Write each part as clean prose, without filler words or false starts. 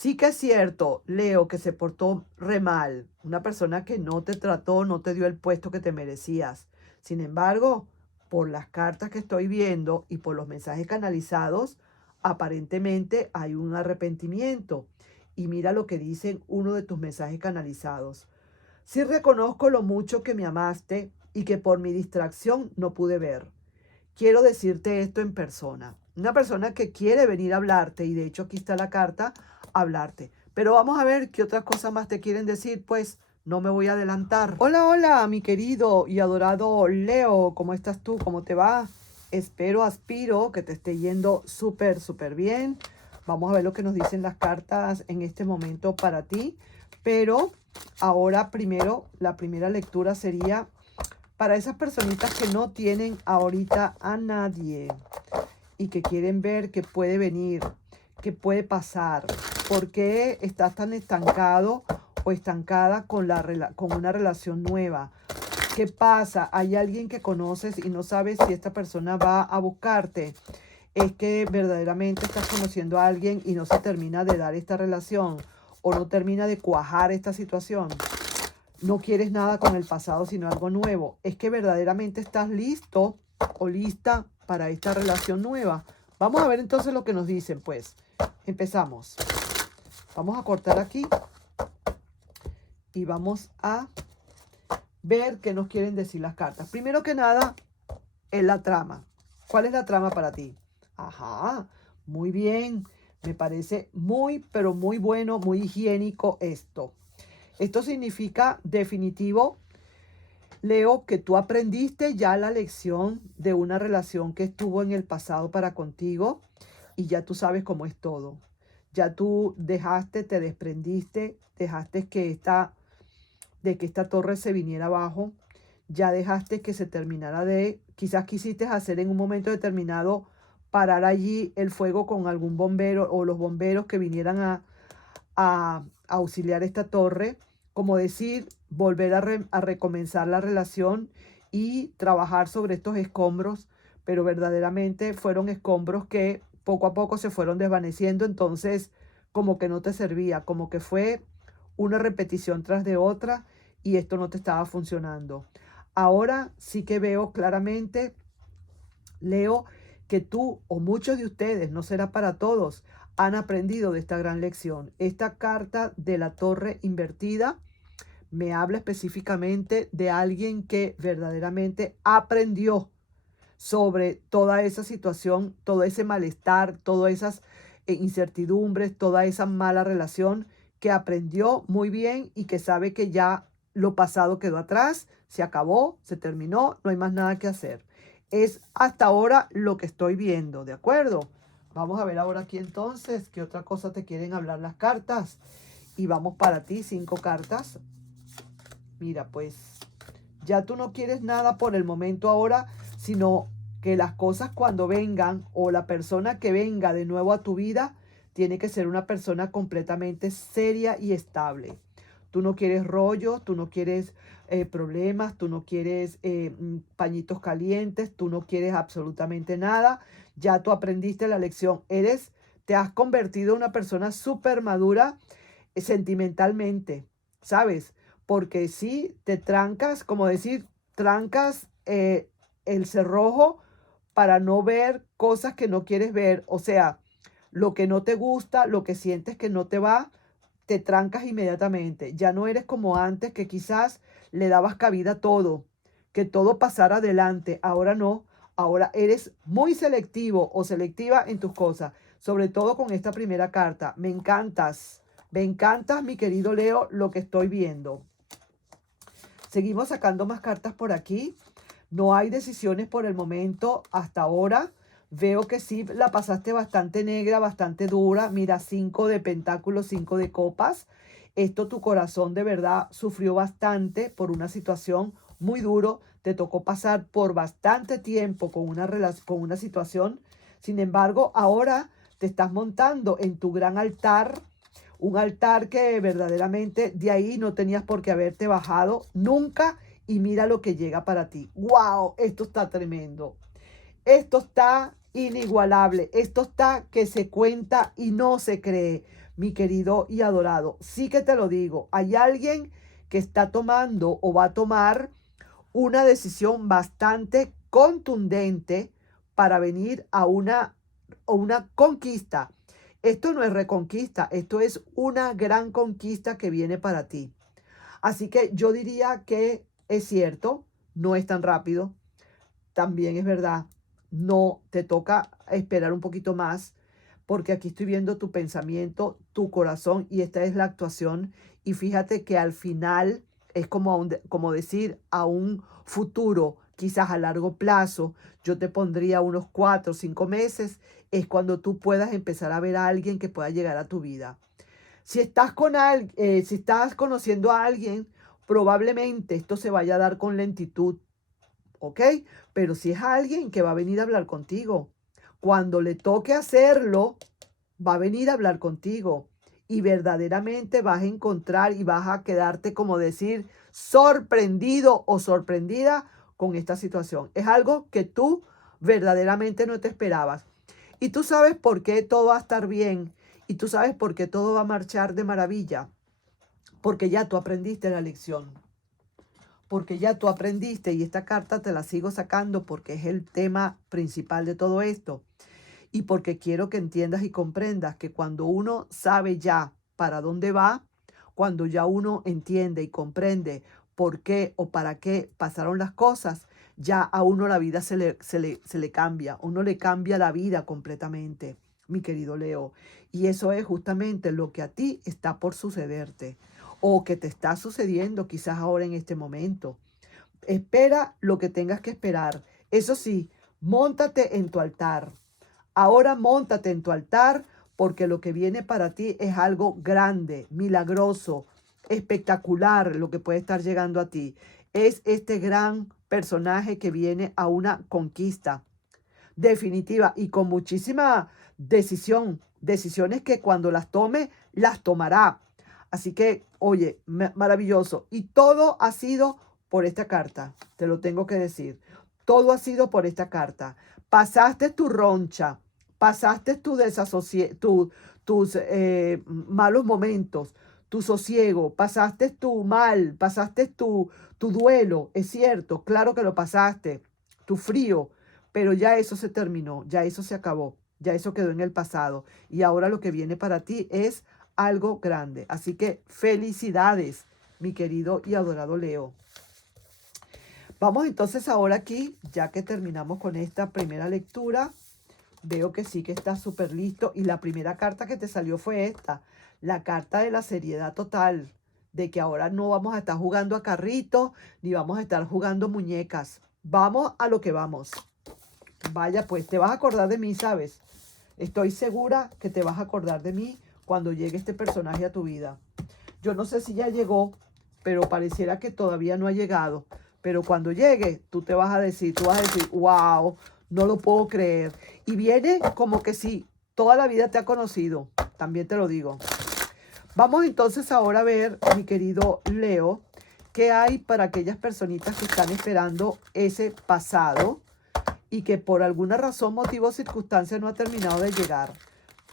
Sí que es cierto, Leo, que se portó re mal, una persona que no te trató, no te dio el puesto que te merecías. Sin embargo, por las cartas que estoy viendo y por los mensajes canalizados, aparentemente hay un arrepentimiento. Y mira lo que dicen uno de tus mensajes canalizados. Sí reconozco lo mucho que me amaste y que por mi distracción no pude ver. Quiero decirte esto en persona. Una persona que quiere venir a hablarte, y de hecho aquí está la carta, hablarte. Pero vamos a ver qué otras cosas más te quieren decir, pues no me voy a adelantar. Hola, hola, mi querido y adorado Leo, ¿cómo estás tú? ¿Cómo te va? Espero, aspiro que te esté yendo súper, súper bien. Vamos a ver lo que nos dicen las cartas en este momento para ti. Pero ahora primero, la primera lectura sería para esas personitas que no tienen ahorita a nadie y que quieren ver qué puede venir, qué puede pasar, por qué estás tan estancado o estancada con una relación nueva. ¿Qué pasa? Hay alguien que conoces y no sabes si esta persona va a buscarte. Es que verdaderamente estás conociendo a alguien y no se termina de dar esta relación o no termina de cuajar esta situación. No quieres nada con el pasado, sino algo nuevo. Es que verdaderamente estás listo o lista para esta relación nueva. Vamos a ver entonces lo que nos dicen, pues. Empezamos. Vamos a cortar aquí y vamos a ver qué nos quieren decir las cartas. Primero que nada, es la trama. ¿Cuál es la trama para ti? Ajá, muy bien. Me parece muy, pero muy bueno, muy higiénico esto. Esto significa definitivo, Leo, que tú aprendiste ya la lección de una relación que estuvo en el pasado para contigo y ya tú sabes cómo es todo. Ya tú dejaste, te desprendiste, dejaste de que esta torre se viniera abajo, ya dejaste que se terminara quizás quisiste hacer en un momento determinado, parar allí el fuego con algún bombero o los bomberos que vinieran a auxiliar esta torre, como decir, volver a recomenzar la relación y trabajar sobre estos escombros, pero verdaderamente fueron escombros que poco a poco se fueron desvaneciendo, entonces como que no te servía, como que fue una repetición tras de otra y esto no te estaba funcionando. Ahora sí que veo claramente, Leo, que tú o muchos de ustedes, no será para todos, han aprendido de esta gran lección. Esta carta de la torre invertida me habla específicamente de alguien que verdaderamente aprendió sobre toda esa situación, todo ese malestar, todas esas incertidumbres, toda esa mala relación, que aprendió muy bien y que sabe que ya lo pasado quedó atrás, se acabó, se terminó, no hay más nada que hacer. Es hasta ahora lo que estoy viendo, ¿de acuerdo? Vamos a ver ahora aquí entonces qué otra cosa te quieren hablar las cartas. Y vamos para ti, 5 cartas. Mira, pues ya tú no quieres nada por el momento ahora, sino que las cosas cuando vengan o la persona que venga de nuevo a tu vida tiene que ser una persona completamente seria y estable. Tú no quieres rollo, tú no quieres problemas, tú no quieres pañitos calientes, tú no quieres absolutamente nada. Ya tú aprendiste la lección. Te has convertido en una persona súper madura sentimentalmente, ¿sabes? Porque si te trancas, como decir, trancas el cerrojo para no ver cosas que no quieres ver. O sea, lo que no te gusta, lo que sientes que no te va, te trancas inmediatamente. Ya no eres como antes, que quizás le dabas cabida a todo, que todo pasara adelante. Ahora no. Ahora eres muy selectivo o selectiva en tus cosas, sobre todo con esta primera carta. Me encantas, mi querido Leo, lo que estoy viendo. Seguimos sacando más cartas por aquí. No hay decisiones por el momento hasta ahora. Veo que sí la pasaste bastante negra, bastante dura. Mira, 5 de pentáculos, 5 de copas. Esto tu corazón de verdad sufrió bastante por una situación muy duro. Te tocó pasar por bastante tiempo con con una situación. Sin embargo, ahora te estás montando en tu gran altar, un altar que verdaderamente de ahí no tenías por qué haberte bajado nunca, y mira lo que llega para ti. ¡Wow! Esto está tremendo. Esto está inigualable. Esto está que se cuenta y no se cree. mi querido y adorado. Sí que te lo digo, hay alguien que está tomando o va a tomar una decisión bastante contundente para venir a una conquista. Esto no es reconquista, esto es una gran conquista que viene para ti. Así que yo diría que es cierto, no es tan rápido, también es verdad, no te toca esperar un poquito más, porque aquí estoy viendo tu pensamiento, tu corazón y esta es la actuación. Y fíjate que al final es como, como decir a un futuro, quizás a largo plazo, yo te pondría unos 4 o 5 meses, es cuando tú puedas empezar a ver a alguien que pueda llegar a tu vida. Si estás conociendo a alguien, probablemente esto se vaya a dar con lentitud, ¿ok? Pero si es alguien que va a venir a hablar contigo, cuando le toque hacerlo, va a venir a hablar contigo y verdaderamente vas a encontrar y vas a quedarte, como decir, sorprendido o sorprendida con esta situación. Es algo que tú verdaderamente no te esperabas. Y tú sabes por qué todo va a estar bien y tú sabes por qué todo va a marchar de maravilla. Porque ya tú aprendiste la lección. Porque ya tú aprendiste y esta carta te la sigo sacando porque es el tema principal de todo esto. Y porque quiero que entiendas y comprendas que cuando uno sabe ya para dónde va, cuando ya uno entiende y comprende por qué o para qué pasaron las cosas, ya a uno la vida se le cambia, uno le cambia la vida completamente, mi querido Leo. Y eso es justamente lo que a ti está por sucederte o que te está sucediendo quizás ahora en este momento. Espera lo que tengas que esperar. Eso sí, móntate en tu altar. Ahora móntate en tu altar porque lo que viene para ti es algo grande, milagroso, espectacular lo que puede estar llegando a ti. Es este gran personaje que viene a una conquista definitiva y con muchísima decisión, decisiones que cuando las tome, las tomará. Así que, oye, maravilloso. Y todo ha sido por esta carta, te lo tengo que decir. Todo ha sido por esta carta. Pasaste tu roncha, pasaste tus malos momentos, tu sosiego, pasaste tu mal, pasaste tu duelo, es cierto, claro que lo pasaste, tu frío, pero ya eso se terminó, ya eso se acabó, ya eso quedó en el pasado. Y ahora lo que viene para ti es algo grande. Así que felicidades, mi querido y adorado Leo. Vamos entonces ahora aquí, ya que terminamos con esta primera lectura. Veo que sí que está súper listo. Y la primera carta que te salió fue esta. La carta de la seriedad total. De que ahora no vamos a estar jugando a carritos, ni vamos a estar jugando muñecas. Vamos a lo que vamos. Vaya, pues te vas a acordar de mí, ¿sabes? Estoy segura que te vas a acordar de mí cuando llegue este personaje a tu vida. Yo no sé si ya llegó, pero pareciera que todavía no ha llegado. Pero cuando llegue, tú vas a decir, wow, no lo puedo creer. Y viene como que sí, toda la vida te ha conocido, también te lo digo. Vamos entonces ahora a ver, mi querido Leo, qué hay para aquellas personitas que están esperando ese pasado y que por alguna razón, motivo o circunstancia no ha terminado de llegar.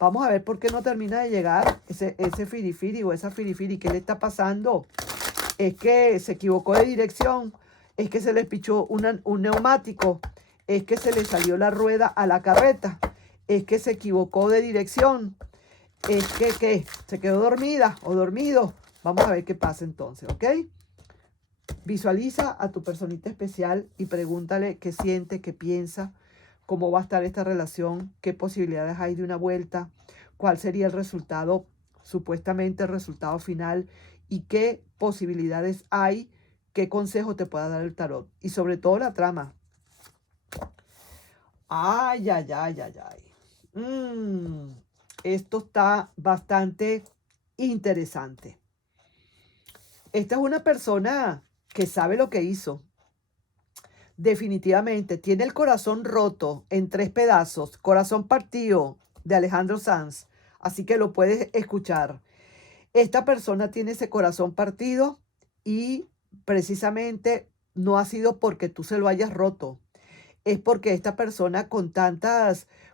Vamos a ver por qué no termina de llegar ese firifiri o esa firifiri. ¿Qué le está pasando? Es que se equivocó de dirección, es que se le pichó un neumático, es que se le salió la rueda a la carreta, es que se equivocó de dirección, es que ¿qué? Se quedó dormida o dormido. Vamos a ver qué pasa entonces, ¿ok? Visualiza a tu personita especial y pregúntale qué siente, qué piensa, cómo va a estar esta relación, qué posibilidades hay de una vuelta, cuál sería el resultado, supuestamente el resultado final y qué posibilidades hay, qué consejo te pueda dar el tarot y sobre todo la trama. Ay, ay, ay, ay, ay. Esto está bastante interesante. Esta es una persona que sabe lo que hizo. Definitivamente, tiene el corazón roto en 3 pedazos, corazón partido de Alejandro Sanz, así que lo puedes escuchar. Esta persona tiene ese corazón partido y precisamente no ha sido porque tú se lo hayas roto, es porque esta persona con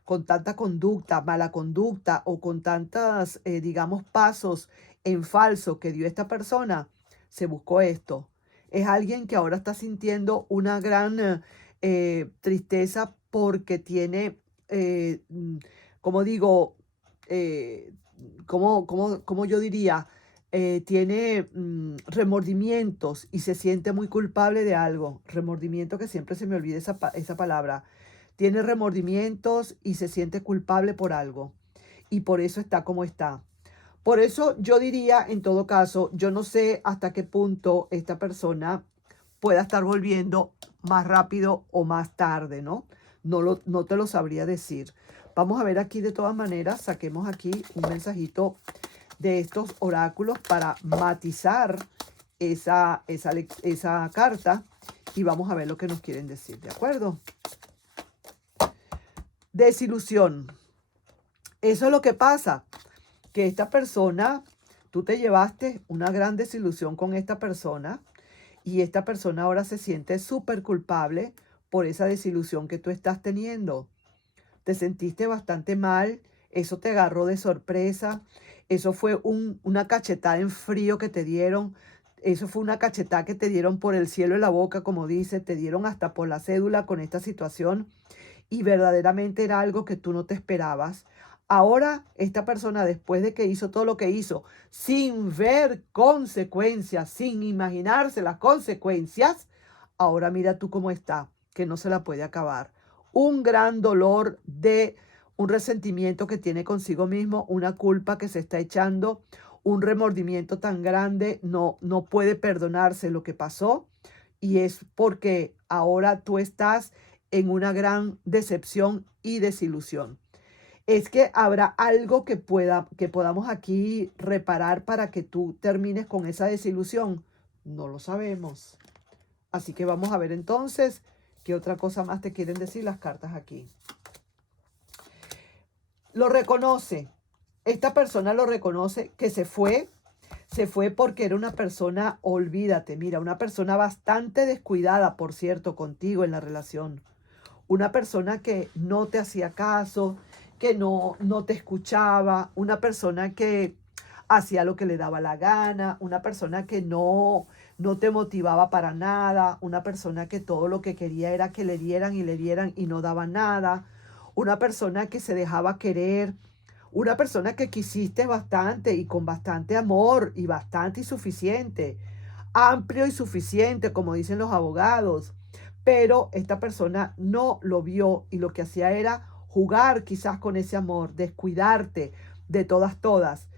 con tanta conducta, mala conducta o con tantas, digamos, pasos en falso que dio esta persona, se buscó esto. Es alguien que ahora está sintiendo una gran tristeza porque tiene, como digo, eh, como yo diría, tiene remordimientos y se siente muy culpable de algo. Remordimiento, que siempre se me olvida esa palabra. Tiene remordimientos y se siente culpable por algo. Y por eso está como está. Por eso yo diría, en todo caso, yo no sé hasta qué punto esta persona pueda estar volviendo más rápido o más tarde, ¿no? No te lo sabría decir. Vamos a ver aquí de todas maneras, saquemos aquí un mensajito de estos oráculos para matizar esa carta y vamos a ver lo que nos quieren decir, ¿de acuerdo? Desilusión. Eso es lo que pasa, que esta persona, tú te llevaste una gran desilusión con esta persona y esta persona ahora se siente súper culpable por esa desilusión que tú estás teniendo. Te sentiste bastante mal, eso te agarró de sorpresa, eso fue una cachetada en frío que te dieron, eso fue una cachetada que te dieron por el cielo y la boca, como dice, te dieron hasta por la cédula con esta situación y verdaderamente era algo que tú no te esperabas. Ahora esta persona, después de que hizo todo lo que hizo, sin ver consecuencias, sin imaginarse las consecuencias, ahora mira tú cómo está, que no se la puede acabar. Un gran dolor de un resentimiento que tiene consigo mismo, una culpa que se está echando, un remordimiento tan grande, no puede perdonarse lo que pasó y es porque ahora tú estás en una gran decepción y desilusión. Es que habrá algo que podamos aquí reparar para que tú termines con esa desilusión. No lo sabemos. Así que vamos a ver entonces qué otra cosa más te quieren decir las cartas aquí. Lo reconoce. Esta persona lo reconoce que se fue porque era una persona, olvídate, mira, una persona bastante descuidada, por cierto, contigo en la relación. Una persona que no te hacía caso, que no te escuchaba, una persona que hacía lo que le daba la gana, una persona que no te motivaba para nada, una persona que todo lo que quería era que le dieran y no daba nada, una persona que se dejaba querer, una persona que quisiste bastante y con bastante amor y bastante y suficiente, amplio y suficiente, como dicen los abogados. Pero esta persona no lo vio y lo que hacía era jugar quizás con ese amor, descuidarte de todas.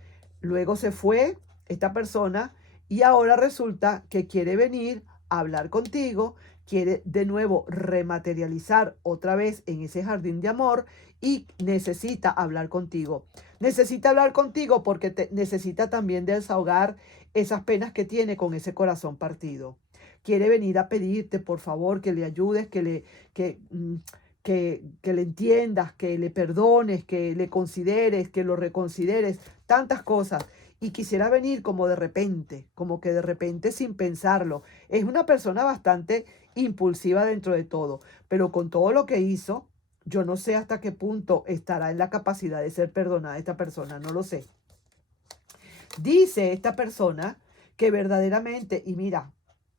Luego se fue esta persona y ahora resulta que quiere venir a hablar contigo, quiere de nuevo rematerializar otra vez en ese jardín de amor y necesita hablar contigo. Necesita hablar contigo porque necesita también desahogar esas penas que tiene con ese corazón partido. Quiere venir a pedirte, por favor, que le ayudes, que le entiendas, que le perdones, que le consideres, que lo reconsideres, tantas cosas. Y quisiera venir como de repente, como que de repente sin pensarlo. Es una persona bastante impulsiva dentro de todo, pero con todo lo que hizo, yo no sé hasta qué punto estará en la capacidad de ser perdonada esta persona, no lo sé. Dice esta persona que verdaderamente, y mira,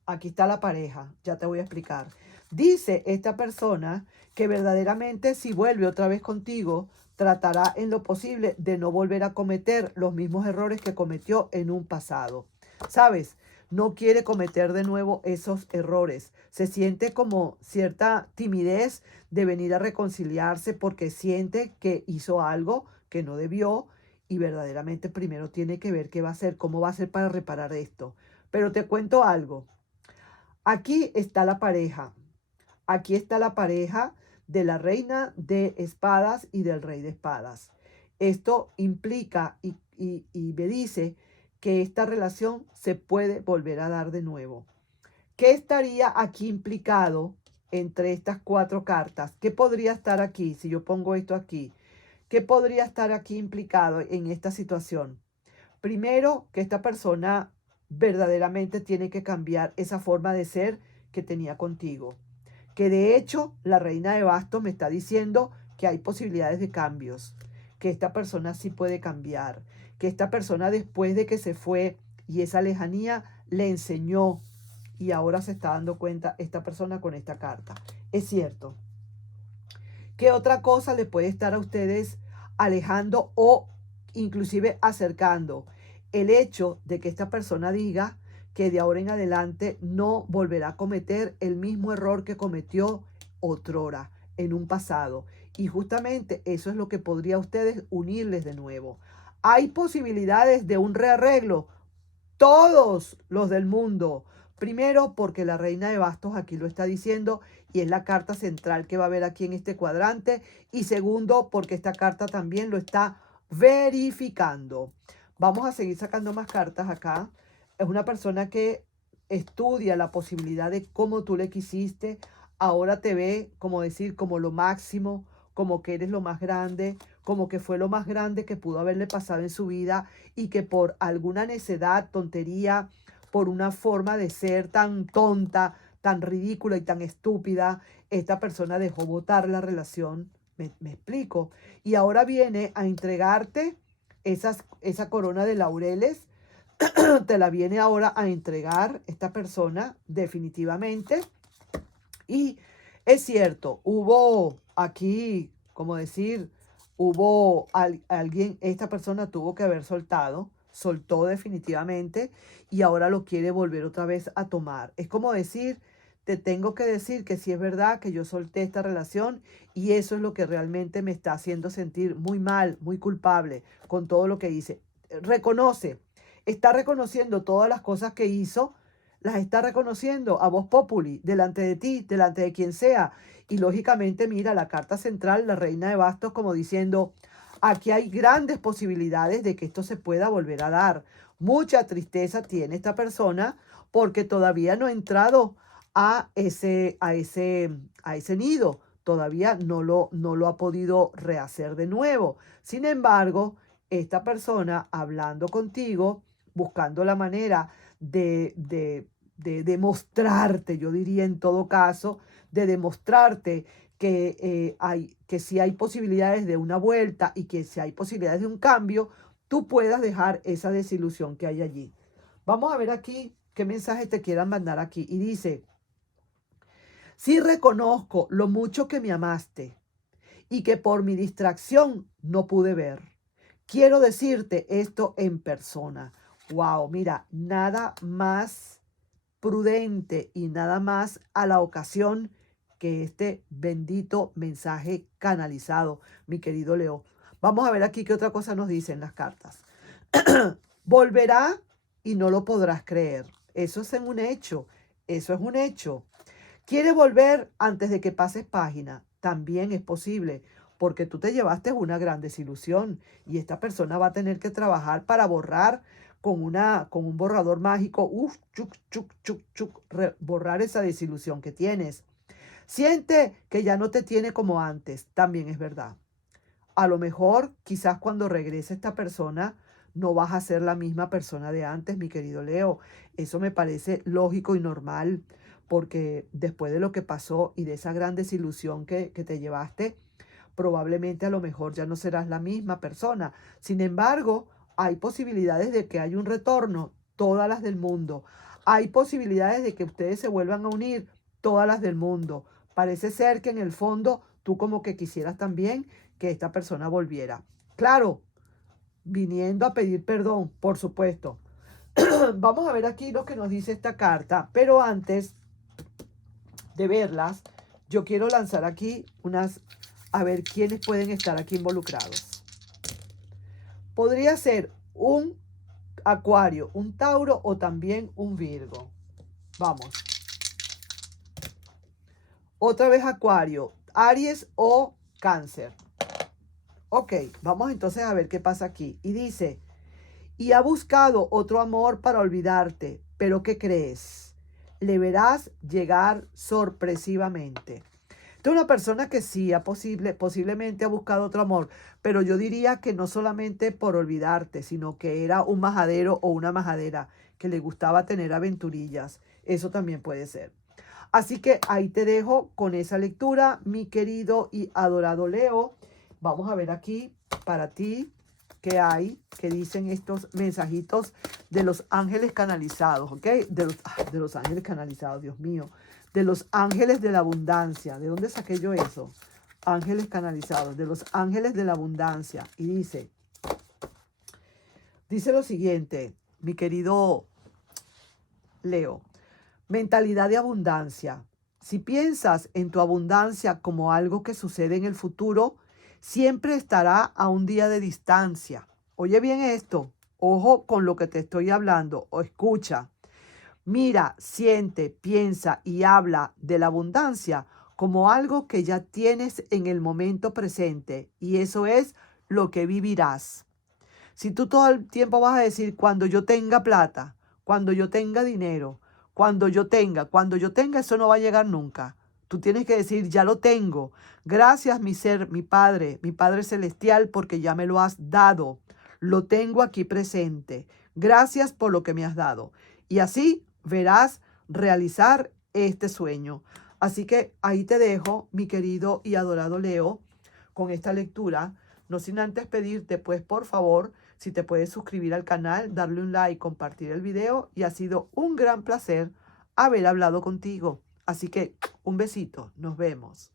aquí está la pareja, ya te voy a explicar. Dice esta persona que verdaderamente si vuelve otra vez contigo, tratará en lo posible de no volver a cometer los mismos errores que cometió en un pasado. ¿Sabes? No quiere cometer de nuevo esos errores. Se siente como cierta timidez de venir a reconciliarse porque siente que hizo algo que no debió y verdaderamente primero tiene que ver qué va a hacer, cómo va a hacer para reparar esto. Pero te cuento algo. Aquí está la pareja. Aquí está la pareja de la reina de espadas y del rey de espadas. Esto implica y me dice que esta relación se puede volver a dar de nuevo. ¿Qué estaría aquí implicado entre estas cuatro cartas? ¿Qué podría estar aquí si yo pongo esto aquí? ¿Qué podría estar aquí implicado en esta situación? Primero, que esta persona verdaderamente tiene que cambiar esa forma de ser que tenía contigo. Que de hecho la reina de bastos me está diciendo que hay posibilidades de cambios, que esta persona sí puede cambiar, que esta persona después de que se fue y esa lejanía le enseñó y ahora se está dando cuenta esta persona con esta carta. Es cierto. ¿Qué otra cosa le puede estar a ustedes alejando o inclusive acercando? El hecho de que esta persona diga que de ahora en adelante no volverá a cometer el mismo error que cometió otrora, en un pasado. Y justamente eso es lo que podría a ustedes unirles de nuevo. ¿Hay posibilidades de un rearreglo? Todos los del mundo. Primero, porque la reina de bastos aquí lo está diciendo y es la carta central que va a haber aquí en este cuadrante. Y segundo, porque esta carta también lo está verificando. Vamos a seguir sacando más cartas acá. Es una persona que estudia la posibilidad de cómo tú le quisiste. Ahora te ve, como decir, como lo máximo, como que eres lo más grande, como que fue lo más grande que pudo haberle pasado en su vida y que por alguna necedad, tontería, por una forma de ser tan tonta, tan ridícula y tan estúpida, esta persona dejó botar la relación. Me explico. Y ahora viene a entregarte esa corona de laureles. Te la viene ahora a entregar esta persona definitivamente. Y es cierto, hubo aquí, como decir, hubo alguien, esta persona tuvo que haber soltó definitivamente y ahora lo quiere volver otra vez a tomar. Es como decir, te tengo que decir que sí es verdad que yo solté esta relación y eso es lo que realmente me está haciendo sentir muy mal, muy culpable con todo lo que hice. Reconoce, está reconociendo todas las cosas que hizo, las está reconociendo a voz populi, delante de ti, delante de quien sea. Y lógicamente mira la carta central, la reina de bastos, como diciendo, aquí hay grandes posibilidades de que esto se pueda volver a dar. Mucha tristeza tiene esta persona porque todavía no ha entrado a ese nido. Todavía no lo ha podido rehacer de nuevo. Sin embargo, esta persona hablando contigo, buscando la manera de demostrarte, yo diría en todo caso, de demostrarte que si hay posibilidades de una vuelta y que si hay posibilidades de un cambio, tú puedas dejar esa desilusión que hay allí. Vamos a ver aquí qué mensaje te quieran mandar aquí. Y dice, sí reconozco lo mucho que me amaste y que por mi distracción no pude ver. Quiero decirte esto en persona. Wow, mira, nada más prudente y nada más a la ocasión que este bendito mensaje canalizado, mi querido Leo. Vamos a ver aquí qué otra cosa nos dicen las cartas. Volverá y no lo podrás creer. Eso es un hecho. Eso es un hecho. Quiere volver antes de que pases página. También es posible, porque tú te llevaste una gran desilusión y esta persona va a tener que trabajar para borrar con un borrador mágico, borrar esa desilusión que tienes. Siente que ya no te tiene como antes. También es verdad. A lo mejor, quizás cuando regrese esta persona, no vas a ser la misma persona de antes, mi querido Leo. Eso me parece lógico y normal, porque después de lo que pasó y de esa gran desilusión que te llevaste, probablemente a lo mejor ya no serás la misma persona. Sin embargo, hay posibilidades de que haya un retorno, todas las del mundo. Hay posibilidades de que ustedes se vuelvan a unir, todas las del mundo. Parece ser que en el fondo tú como que quisieras también que esta persona volviera. Claro, viniendo a pedir perdón, por supuesto. Vamos a ver aquí lo que nos dice esta carta, pero antes de verlas, yo quiero lanzar aquí a ver quiénes pueden estar aquí involucrados. Podría ser un Acuario, un Tauro o también un Virgo. Vamos. Otra vez Acuario, Aries o Cáncer. Ok, vamos entonces a ver qué pasa aquí. Y dice, y ha buscado otro amor para olvidarte, pero ¿qué crees? Le verás llegar sorpresivamente. Esta es una persona que sí, posiblemente ha buscado otro amor, pero yo diría que no solamente por olvidarte, sino que era un majadero o una majadera que le gustaba tener aventurillas. Eso también puede ser. Así que ahí te dejo con esa lectura, mi querido y adorado Leo. Vamos a ver aquí para ti qué hay, qué dicen estos mensajitos de los ángeles canalizados, ¿ok? De los ángeles canalizados, Dios mío. De los ángeles de la abundancia. ¿De dónde saqué yo eso? Ángeles canalizados, de los ángeles de la abundancia. Y dice lo siguiente, mi querido Leo. Mentalidad de abundancia. Si piensas en tu abundancia como algo que sucede en el futuro, siempre estará a un día de distancia. Oye bien esto, ojo con lo que te estoy hablando, o escucha. Mira, siente, piensa y habla de la abundancia como algo que ya tienes en el momento presente, y eso es lo que vivirás. Si tú todo el tiempo vas a decir, cuando yo tenga plata, cuando yo tenga dinero, cuando yo tenga, eso no va a llegar nunca. Tú tienes que decir, ya lo tengo. Gracias, mi ser, mi Padre Celestial, porque ya me lo has dado. Lo tengo aquí presente. Gracias por lo que me has dado. Y así verás realizar este sueño. Así que ahí te dejo, mi querido y adorado Leo, con esta lectura. No sin antes pedirte, pues, por favor, si te puedes suscribir al canal, darle un like, compartir el video, y ha sido un gran placer haber hablado contigo. Así que un besito, nos vemos.